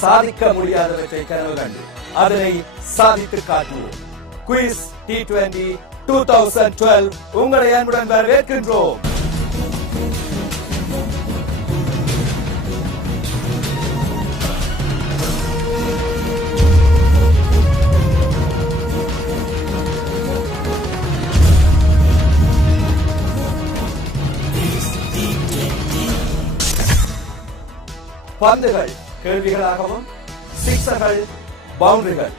சாதிக்க முடியாதவற்றை கனவு கண்டு அதனை சாதித்து காட்டுவோம். குயிஸ் T20 2012 உங்களை அன்புடன் வரவேற்கின்றோம். பந்துகள் கேள்விகளாகவும், சிக்ஸர்கள் பவுண்டரிகள்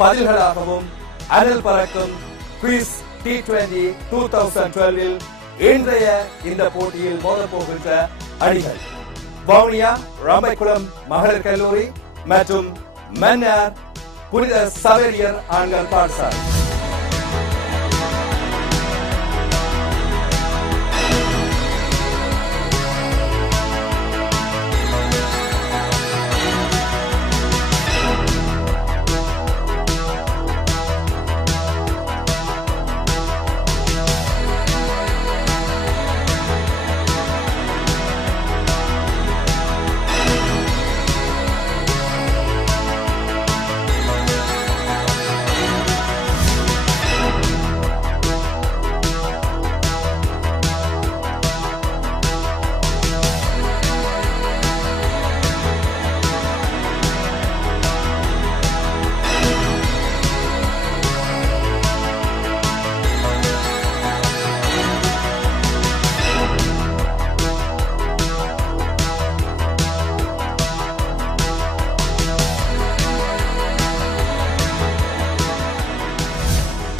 பதில்களாகவும் அனல் பறக்கும் குயிஸ் T20 2012 இன்றைய இந்த போட்டியில் மோதப் போகின்ற அணிகள் வவுனியா ரம்பைக்குளம் மகளிர் கல்லூரி மற்றும் மன்னார் புனித சவேரியர் ஆண்கள் பாடசாலை.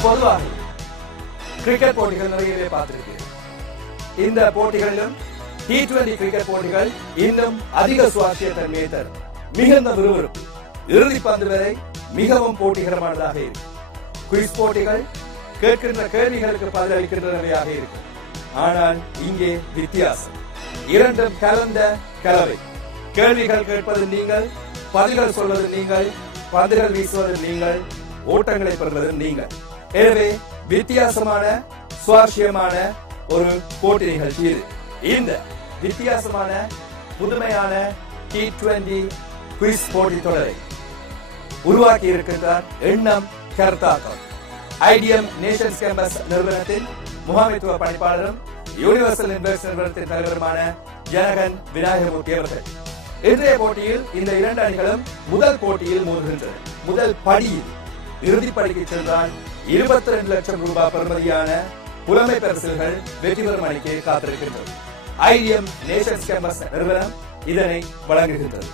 பொதுவாக கிரிக்கெட் போட்டிகள் நிறையவே பார்த்திருக்கிறேன். இந்த போட்டிகளிலும் T20 கிரிக்கெட் போட்டிகள் இன்னும் அதிக சுவாரஸ்ய தன்மையை தரும். மிகுந்த விறுவிறுப்பு, இறுதி பந்து வரை மிகவும் போட்டிகரமானதாக இருக்கும். குயிஸ் போட்டிகள் கேட்கின்ற கேள்விகளுக்கு பதிலளிக்கின்றவையாக இருக்கும். ஆனால் இங்கே வித்தியாசம். இரண்டும் கலந்த கலவை. கேள்விகள் கேட்பது நீங்கள், பதில்கள் சொல்வது நீங்கள், பந்துகள் வீசுவது நீங்கள், ஓட்டங்களை பெறுவது நீங்கள். எனவே வித்தியாசமான சுவாரஸ்யமான ஒரு போட்டி நிகழ்ச்சி இது. இந்த வித்தியாசமான புதுமையான T20 குயிஸ் போட்டி தொடரை உருவாக்கி இருக்கின்றார் எண்ணம் கருத்தாக்கம் ஐடிஎம் நேஷன்ஸ் கேம்பஸ் நிறுவனத்தின் முகாமைத்துவ பணிப்பாளரும் யூனிவர்சல் இன்வெஸ்ட் நிறுவனத்தின் தலைவருமான ஜனகன் விநாயகமூர்த்தி அவர்கள். இன்றைய போட்டியில் இந்த இரண்டு அணிகளும் முதல் போட்டியில் மோதுகின்றன. முதல் படியில் இறுதிப்படிக்கு சென்றால் 22 லட்சம் ரூபாய் பெறுமதியான புலமை பரிசுகள் வெற்றி பெறும் அணிக்கு காத்திருக்கின்றது. ஐடிஎம் நேஷன்ஸ் கேம்பஸ் நிறுவனம் இதனை வழங்குகின்றது.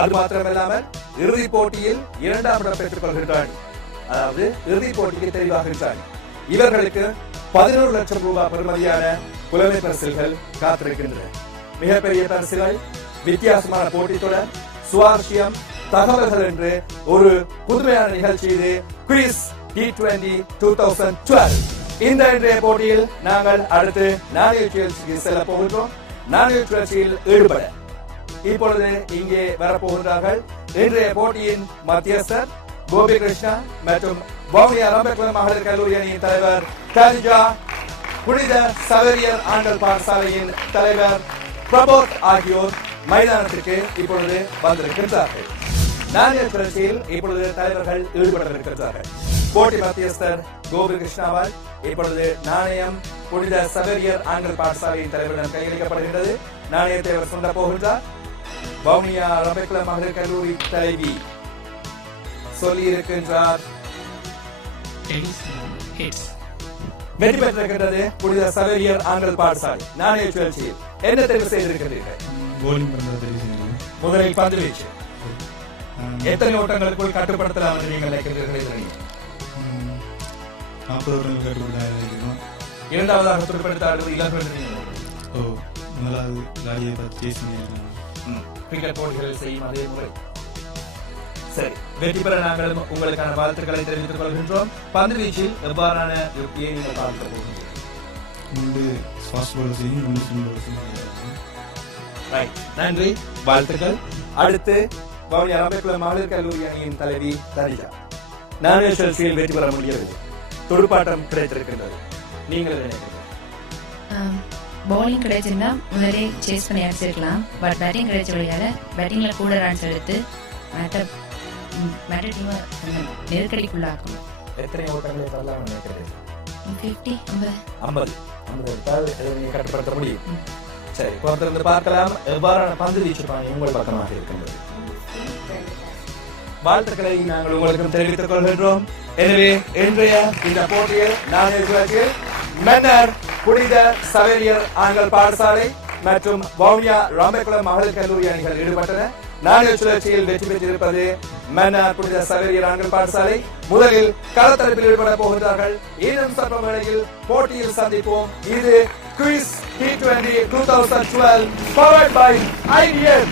அது மாத்திரமல்லாமல் இறுதி போட்டியில் 2ஆம் இடம் பெற்றுக் கொள்கின்ற அணி, அதாவது இறுதி போட்டிக்கு தெரிவாகின்ற அணி, இவர்களுக்கு 11 லட்சம் ரூபாய் பெறுமதியான புலமை பரிசுகள் காத்திருக்கின்றன. மிகப்பெரிய பரிசுகள், வித்தியாசமான போட்டித்துடன், சுவாரஸ்யம், தகவல்கள் என்று ஒரு புதுமையான நிகழ்ச்சி இது குயிஸ் T20 2012. இந்த இன்றைய போட்டியில் நாங்கள் அடுத்து நாணய சுழற்சிக்கு செல்ல போகின்றோம். நாணய சுழற்சியில் ஈடுபட இப்பொழுது இங்கே வரப்போகின்றார்கள் இன்றைய போட்டியின் மத்தியஸ்தர் கோபி கிருஷ்ணா மற்றும் வவுனியா ரம்பைக்குளம் மகளிர் கல்லூரி அணியின் தலைவர் கலிஜா, புனித சவேரியர் ஆண்கள் பாடசாலையின் தலைவர் பிரபோத் ஆகியோர் மைதானத்திற்கு இப்பொழுது வந்திருக்கின்றார்கள். நாணய சுழற்சியில் இப்பொழுது தலைவர்கள் ஈடுபடவிருக்கிறார்கள். போட்டி மத்தியஸ்தர் கோபி கிருஷ்ணாவால் இப்பொழுது நாணயம் புனித சவேரியர் ஆண்கள் பாடசாலையின் தலைவரிடம் கையளிக்கப்படுகின்றது. நாணயத்தை அவர் சொல்ல போகின்றார். வவுனியா ரம்பைக்குளம் மகளிர் கல்லூரி தலைவி சொல்லி இருக்கின்றார். வெற்றி பெற்றிருக்கின்றது புனித சவேரியர் ஆண்கள் பாடசாலை. நாணய சுழற்சியில் என்ன தெரிவு செய்திருக்கிறீர்கள்? முதலில் பந்து வீச்சு. எத்தனை ஓட்டங்களுக்குள் கட்டுப்படுத்தலாம் என்று நீங்கள் நினைக்கிறீர்கள்? இரண்டாவதாக துடுப்படுத்த இலக்கு கிரிக்கெட் போட்டிகளில் செய்யும் அதே முறை. சரி, வெற்றி பெற நாங்கள் உங்களுக்கான வாழ்த்துக்களை தெரிவித்துக் கொள்கின்றோம். பந்து வீச்சில் எவ்வாறான யுக்தியை நீங்கள் பார்க்க போகின்றீர்கள்? நன்றி, வாழ்த்துக்கள். அடுத்து வவுனியா ரம்பைக்குளம் மகளிர் கல்லூரி அணியின் தலைவி தனிஜா. நாணய சுழற்சியில் வெற்றி பெற முடியவில்லை, துடுப்பாட்டம் கிடைத்திருக்கின்றது. நீங்கள் நினைக்கிறீர்கள்? பவுலிங் கிடைச்சிருந்தா முதலே சேஸ் பண்ணி அடிச்சிருக்கலாம். பட் பேட்டிங் கிடைச்ச வழியால பேட்டிங்ல கூட ரன்ஸ் எடுத்து நெருக்கடிக்குள்ளாக்கும். எத்தனை ஓட்டங்களை தரலாம் நினைக்கிறேன்? 50 கட்டுப்படுத்த முடியும். சரி, பொறுத்திருந்து பார்க்கலாம் எவ்வாறான பந்து வீச்சுப்பாங்க உங்கள் பக்கமாக இருக்கின்றது. வாழ்த்துக்களை நாங்கள் உங்களுக்கு தெரிவித்துக் கொள்கின்றோம். எனவே இன்றைய இந்த போட்டியில் நாணய மன்னர் புனித சவேரியர் ஆண்கள் பாடசாலை மற்றும் வவுனியா ராமேகுளம் மகளிர் கல்லூரி அணிகள் ஈடுபட்டன. நாணய சுழற்சியில் வெற்றி பெற்றிருப்பது மன்னர் புனித சவேரியர் ஆண்கள் பாடசாலை. முதலில் களத்தரப்பில் ஈடுபட போகிறார்கள். இன்னும் சற்று வேளையில் போட்டியில் சந்திப்போம். இது quiz T20 2012 powered by IBM.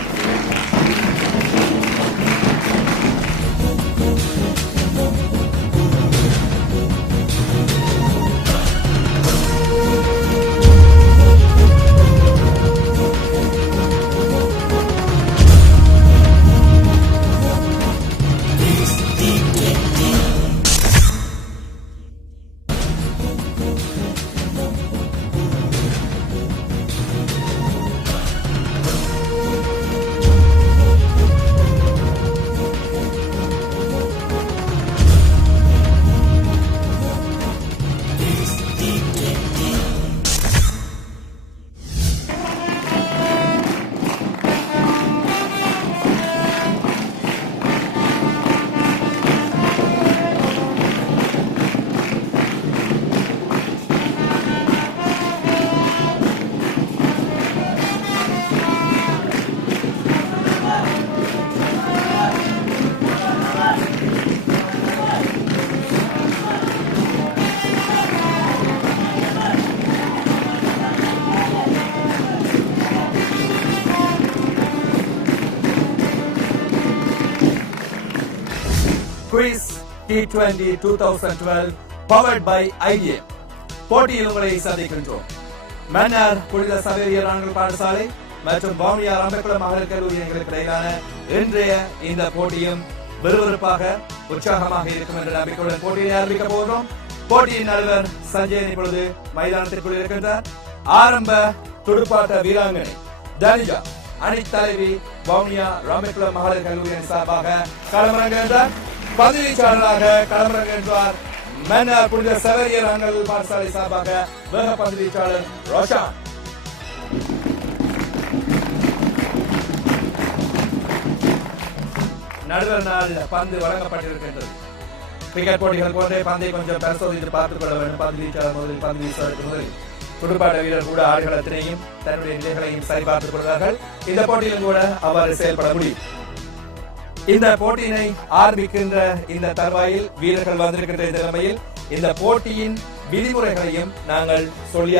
Quiz T20 2012 powered by IBM. போட்டியில் உங்களை சந்திக்கின்றோம். மன்னர் புனித சவேரியர் ஆண்கள் பாடசாலை மற்றும் வவுனியா ராமேகுளம் மகளிர் கல்லூரி அணிகளுக்கு இடையிலான இன்றைய இந்த போட்டியும் விறுவிறுப்பாக உற்சாகமாக இருக்கும் என்ற நம்பிக்கையுடன் போட்டியை ஆரம்பிக்க போகிறோம். போட்டியின் நடுவர் சஞ்சயன் இப்பொழுது மைதானத்திற்குள் இருக்கின்றார். ஆரம்ப துடுப்பாட்ட வீராங்கனை தனிஜா அணி தலைவி வவுனியா ராமேகுளம் மகளிர் கல்லூரி அணி சார்பாக களமிறங்குகின்றார். பதவிச்சாளராக களமிறங்குகின்றார் மன்னர் புனித சவேரியர் ஆண்கள் பாடசாலை சார்பாக வேக பதவிச்சாளர் ரோஷான். நடுவர் நாள் பந்து வழங்கப்பட்டிருக்கின்றது. கிரிக்கெட் போட்டிகள் போன்றே பந்தை கொஞ்சம் பரிசோதித்து பார்த்துக் கொள்ள வேண்டும். பந்து வீச்சாளர் முதலில் பந்து வீசுவதற்கு முதலில் துடுப்பாட்ட வீரர் கூட ஆடுகளத்தினையும் தன்னுடைய நிலைகளையும் சரிபார்த்துக் கொள்வார்கள். இந்த போட்டியிலும் கூட அவ்வாறு செயல்பட முடியும். இந்த போட்டியினை ஆரம்பிக்கின்ற இந்த தருவாயில் வீரர்கள் வந்திருக்கின்ற நிலைமையில் இந்த போட்டியின் விதிமுறைகளையும் நாங்கள் சொல்லியாக